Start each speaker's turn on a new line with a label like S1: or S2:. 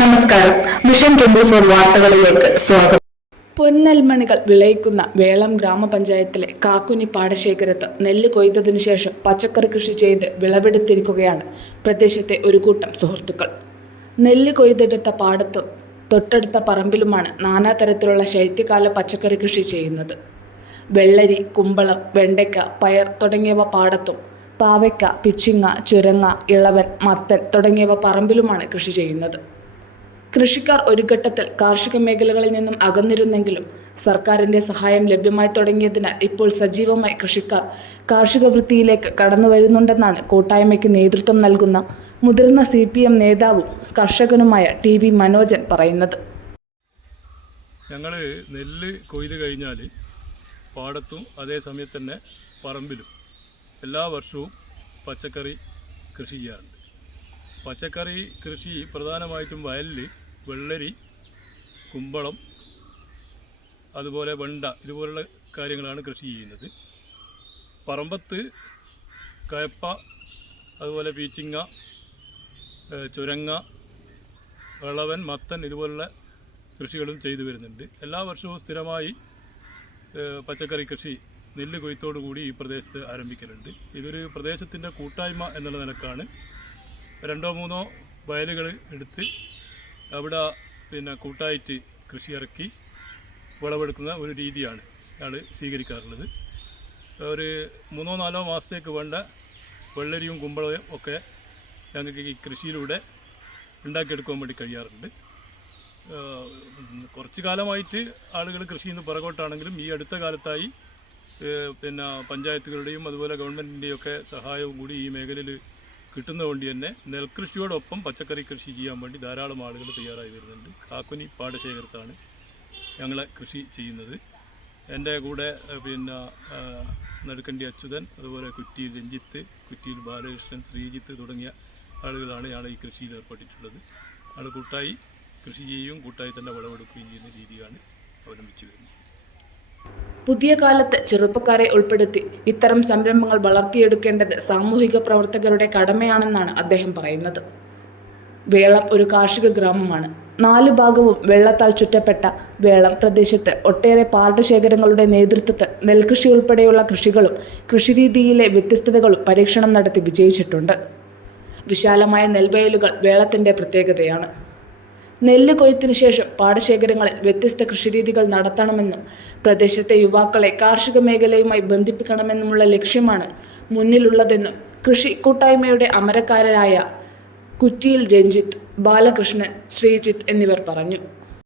S1: നമസ്കാരം. Mission twenty four വാർത്തകളിലേക്ക് സ്വാഗതം.
S2: പൊന്നൽമണികൾ വിളയിക്കുന്ന വേളം ഗ്രാമപഞ്ചായത്തിലെ കാക്കുനി പാടശേഖരത്ത് നെല്ല് കൊയ്തതിനു ശേഷം പച്ചക്കറി കൃഷി ചെയ്ത് വിളവെടുത്തിരിക്കുകയാണ് പ്രദേശത്തെ ഒരു കൂട്ടം സുഹൃത്തുക്കൾ. നെല്ല് കൊയ്തെടുത്ത പാടത്തും തൊട്ടടുത്ത പറമ്പിലുമാണ് നാനാതരത്തിലുള്ള ശൈത്യകാല പച്ചക്കറി കൃഷി ചെയ്യുന്നത്. വെള്ളരി കുമ്പളം വെണ്ടയ്ക്ക പയർ തുടങ്ങിയവ പാടത്തും പാവയ്ക്ക പിച്ചിങ്ങ ചുരങ്ങ ഇളവൻ മത്തൻ തുടങ്ങിയവ പറമ്പിലുമാണ് കൃഷി ചെയ്യുന്നത്. കൃഷിക്കാർ ഒരു ഘട്ടത്തിൽ കാർഷിക മേഖലകളിൽ നിന്നും അകന്നിരുന്നെങ്കിലും സർക്കാരിന്റെ സഹായം ലഭ്യമായി തുടങ്ങിയതിനാൽ ഇപ്പോൾ സജീവമായി കൃഷിക്കാർ കാർഷിക വൃത്തിയിലേക്ക് കടന്നു വരുന്നുണ്ടെന്നാണ് കൂട്ടായ്മയ്ക്ക് നേതൃത്വം നൽകുന്ന മുതിർന്ന സി പി എം നേതാവും കർഷകനുമായ ടി വി മനോജൻ പറയുന്നത്.
S3: ഞങ്ങൾ നെല്ല് കൊയ്ത് കഴിഞ്ഞാൽ പാടത്തും അതേ സമയത്ത് തന്നെ പറമ്പിലും എല്ലാ വർഷവും പച്ചക്കറി കൃഷി ചെയ്യാറുണ്ട്. പച്ചക്കറി കൃഷി പ്രധാനമായിട്ടും വയലിൽ വെള്ളരി കുമ്പളം അതുപോലെ വെണ്ട ഇതുപോലുള്ള കാര്യങ്ങളാണ് കൃഷി ചെയ്യുന്നത്. പറമ്പത്ത് കയപ്പ അതുപോലെ പീച്ചിങ്ങ ചുരങ്ങ ഇളവൻ മത്തൻ ഇതുപോലുള്ള കൃഷികളും ചെയ്തു വരുന്നുണ്ട്. എല്ലാ വർഷവും സ്ഥിരമായി പച്ചക്കറി കൃഷി നെല്ല് കൊയ്ത്തോടു കൂടി ഈ പ്രദേശത്ത് ആരംഭിക്കലുണ്ട്. ഇതൊരു പ്രദേശത്തിന്റെ കൂട്ടായ്മ എന്നുള്ള നിലക്കാണ് രണ്ടോ മൂന്നോ വയലുകൾ എടുത്ത് അവിടെ പിന്നെ കൂട്ടായിട്ട് കൃഷി ഇറക്കി വിളവെടുക്കുന്ന ഒരു രീതിയാണ് ഇയാൾ സ്വീകരിക്കാറുള്ളത്. ഒരു മൂന്നോ നാലോ മാസത്തേക്ക് വേണ്ട വെള്ളരിയും കുമ്പളവും ഒക്കെ ഞങ്ങൾക്ക് ഈ കൃഷിയിലൂടെ ഉണ്ടാക്കിയെടുക്കാൻ വേണ്ടി കഴിയാറുണ്ട്. കുറച്ച് കാലമായിട്ട് ആളുകൾ കൃഷിയിൽ നിന്ന് പുറകോട്ടാണെങ്കിലും ഈ അടുത്ത കാലത്തായി പിന്നെ പഞ്ചായത്തുകളുടെയും അതുപോലെ ഗവൺമെന്റിന്റെയും ഒക്കെ സഹായവും കൂടി ഈ മേഖലയിൽ കിട്ടുന്നതുകൊണ്ട് തന്നെ നെൽകൃഷിയോടൊപ്പം പച്ചക്കറി കൃഷി ചെയ്യാൻ വേണ്ടി ധാരാളം ആളുകൾ തയ്യാറായി വരുന്നുണ്ട്. കാക്കുനി പാടശേഖരത്താണ് ഞങ്ങളെ കൃഷി ചെയ്യുന്നത്. എന്റെ കൂടെ പിന്നെ നടുക്കണ്ടി അച്യുതൻ അതുപോലെ കുറ്റിയിൽ രഞ്ജിത്ത് കുറ്റിയിൽ ബാലകൃഷ്ണൻ ശ്രീജിത്ത് തുടങ്ങിയ ആളുകളാണ് ഇയാൾ ഈ കൃഷിയിൽ ഏർപ്പെട്ടിട്ടുള്ളത്. ആൾ കൂട്ടായി കൃഷി ചെയ്യുകയും കൂട്ടായി തന്നെ വിളവെടുക്കുകയും ചെയ്യുന്ന രീതിയാണ് അവലംബിച്ചു വരുന്നത്.
S2: പുതിയ കാലത്ത് ചെറുപ്പക്കാരെ ഉൾപ്പെടുത്തി ഇത്തരം സംരംഭങ്ങൾ വളർത്തിയെടുക്കേണ്ടത് സാമൂഹിക പ്രവർത്തകരുടെ കടമയാണെന്നാണ് അദ്ദേഹം പറയുന്നത്. വേളം ഒരു കാർഷിക ഗ്രാമമാണ്. നാല് ഭാഗവും വെള്ളത്താൽ ചുറ്റപ്പെട്ട വേളം പ്രദേശത്ത് ഒട്ടേറെ പാടശേഖരങ്ങളുടെ നേതൃത്വത്തിൽ നെൽകൃഷി ഉൾപ്പെടെയുള്ള കൃഷികളും കൃഷിരീതിയിലെ വ്യത്യസ്തതകളും പരീക്ഷണം നടത്തി വിജയിച്ചിട്ടുണ്ട്. വിശാലമായ നെൽവയലുകൾ വേളത്തിന്റെ പ്രത്യേകതയാണ്. നെല്ല് കൊയ്ത്തിന് ശേഷം പാടശേഖരങ്ങളിൽ വ്യത്യസ്ത കൃഷിരീതികൾ നടത്തണമെന്നും പ്രദേശത്തെ യുവാക്കളെ കാർഷിക മേഖലയുമായി ബന്ധിപ്പിക്കണമെന്നുമുള്ള ലക്ഷ്യമാണ് മുന്നിലുള്ളതെന്നും കൃഷി കൂട്ടായ്മയുടെ അമരക്കാരായ കുറ്റിയിൽ രഞ്ജിത്ത് ബാലകൃഷ്ണൻ ശ്രീജിത്ത് എന്നിവർ പറഞ്ഞു.